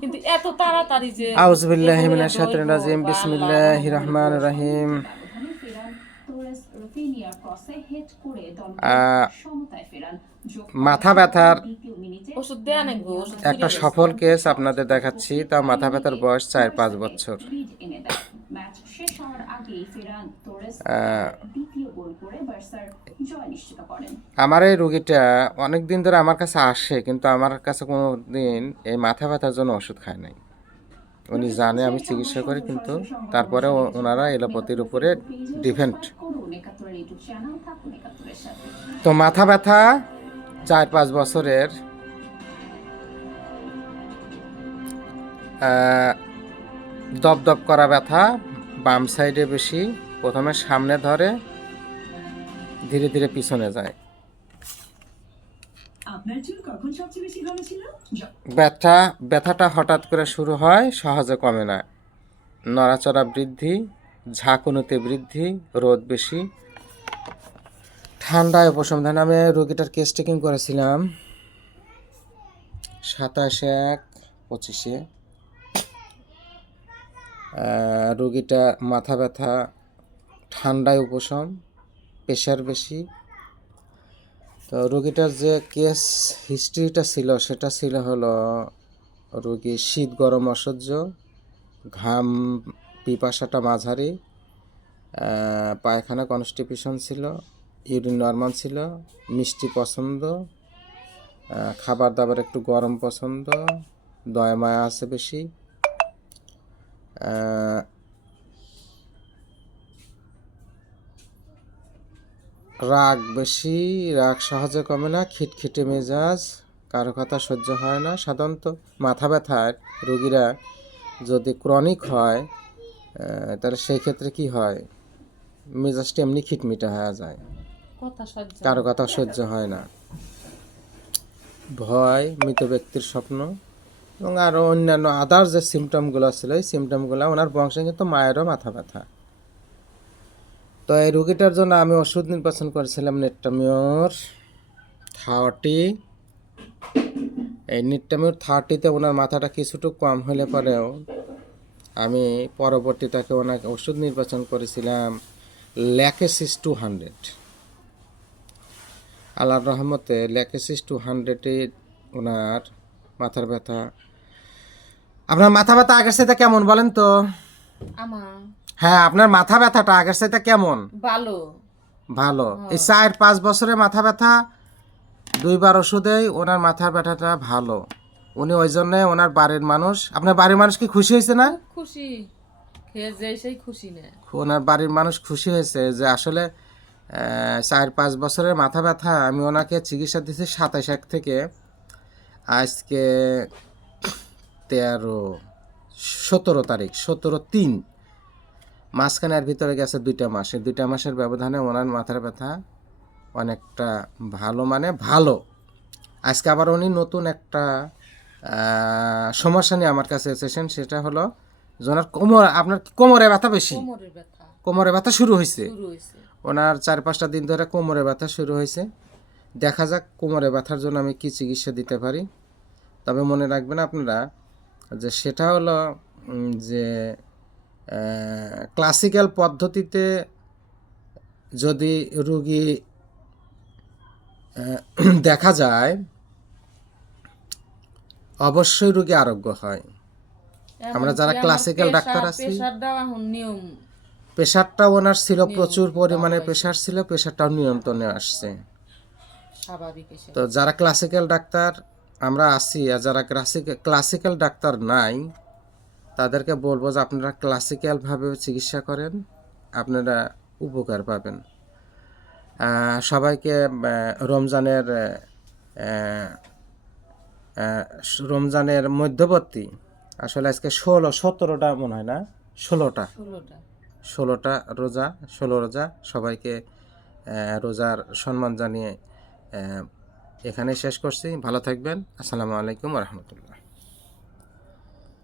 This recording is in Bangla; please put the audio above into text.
কিন্তু এত তাড়াতাড়ি যে আউযুবিল্লাহি মিনাশ শাইতানির রাজিম বিসমিল্লাহির রহমানির রহিম। মাথা ব্যথার একটা সফল কেস আপনাদের দেখাচ্ছি। তা মাথা ব্যথার বয়স চার পাঁচ বছর। ম্যাচ শেষ হওয়ার আগেই ফেরান তোরেস দ্বিতীয় গোল করে বার্সার জয় নিশ্চিত করেন। আমার এই রুগীটা অনেক দিন ধরে আমার কাছে আসে কিন্তু আমার কাছে কোনো দিন এই মাথা ব্যথার জন্য ওষুধ খায় নাই। উনি জানে আমি চিকিৎসা করি কিন্তু তারপরে ওনারা এলোপ্যাথির উপরে ডিপেন্ড সাথে। তো মাথা ব্যথা চার পাঁচ বছরের দপদপ করা ব্যথা বাম সাইডে বেশি প্রথমে সামনে ধরে ধীরে ধীরে পিছনে যায়। ব্যথা ব্যথাটা হঠাৎ করে শুরু হয় সহজে কমে না। নড়াচড়া বৃদ্ধি ঝাঁকুনুতে বৃদ্ধি রোদ বেশি। ঠান্ডায় উপশমধান আমি রোগীটার কেস টেকিং করেছিলাম। সাতাশ এক পঁচিশে। রোগীটা মাথা ব্যথা, ঠান্ডায় উপশম প্রেশার বেশি। তো রোগীটার যে কেস হিস্ট্রিটা ছিল, সেটা ছিল হলো রোগী শীত, গরম, অসহ্য, ঘাম, পিপাসাটা মাঝারি পায়খানা কনস্টিপেশন ছিল ইউরিন নর্মাল ছিল, মিষ্টি পছন্দ খাবার দাবার একটু গরম পছন্দ দয় মায়া আছে বেশি। রাগ বেশি রাগ সহজে কমে না খিটখিটে মেজাজ কারও কথা সহ্য হয় না। সাধারণত মাথা ব্যথার রোগীরা যদি ক্রনিক হয় তাহলে সেই ক্ষেত্রে কি হয়? মেজাজটা এমনি খিটমিটে হয়ে যায়। কারও কথা সহ্য হয় না। ভয় মৃত ব্যক্তির স্বপ্ন। এবং আরও অন্যান্য আদার যে সিমটমগুলো ছিল, এই সিমটমগুলো ওনার বংশে কিন্তু মায়েরও মাথা ব্যথা। তো এই রুগীটার জন্য আমি ওষুধ নির্বাচন করেছিলাম নেট্টামিওর থার্টি এই নিট্টামিওর থার্টিতে ওনার মাথাটা কিছুটুকু কম হলে পরেও আমি পরবর্তী তাকে ওনাকে ওষুধ নির্বাচন করেছিলাম ল্যাকেসিস টু হান্ড্রেড আল্লাহর রহমতে ল্যাকেসিস টু হান্ড্রেডে ওনার মাথার ব্যথা আপনার মাথা ব্যথা আগের সাথে কেমন বলেন তো? আমার হ্যাঁ আপনার মাথা ব্যথাটা আগের সাথে কেমন? ভালো। ভালো। এই চার পাঁচ বছরের মাথা ব্যথা দুইবার ওষুধেই ওনার মাথার ব্যথাটা ভালো। উনি ওই জন্য ওনার বাড়ির মানুষ। আপনার বাড়ির মানুষ কি খুশি হয়েছে না? খুশি। না। ওনার বাড়ির মানুষ খুশি হয়েছে যে আসলে চার পাঁচ বছরের মাথা ব্যথা আমি ওনাকে চিকিৎসা দিয়েছি সাতাশ এক থেকে। আজকে তেরো সতেরো তারিখ সতেরো তিন। মাঝখানের ভিতরে গেছে দুইটা মাস এই দুইটা মাসের ব্যবধানে ওনার মাথার ব্যথা অনেকটা ভালো মানে ভালো। আজকে আবার উনি নতুন একটা সমস্যা নিয়ে আমার কাছে এসেছেন সেটা হলো যে ওনার কোমর আপনার কোমরে ব্যথা বেশি? কোমরে ব্যথা শুরু হয়েছে। শুরু হয়েছে। ওনার চার পাঁচটা দিন ধরে কোমরে ব্যথা শুরু হয়েছে। দেখা যাক কোমরে ব্যথার জন্য আমি কি চিকিৎসা দিতে পারি। তবে মনে রাখবেন আপনারা যে সেটা হলো যে ক্লাসিক্যাল পদ্ধতিতে যদি রুগী দেখা যায় অবশ্যই রুগী আরোগ্য হয়। আমরা যারা ক্লাসিক্যাল ডাক্তার আছি- প্রেশারটা ওনার ছিল প্রচুর পরিমাণে প্রেশার ছিল প্রেশারটাও নিয়ন্ত্রণে আসছে। তো যারা ক্লাসিক্যাল ডাক্তার আমরা আছি আর যারা ক্লাসিক্যাল ডাক্তার নাই তাদেরকে বলব যে আপনারা ক্লাসিক্যালভাবে চিকিৎসা করেন আপনারা উপকার পাবেন। সবাইকে রমজানের রমজানের মধ্যবর্তী আসলে আজকে ষোলো সতেরোটা মনে হয় না? ষোলোটা। ষোলোটা। রোজা ষোলো রোজা। সবাইকে রোজার সম্মান জানিয়ে এখানে শেষ করছি। ভালো থাকবেন। আসসালামু আলাইকুম রহমতুল্লাহ।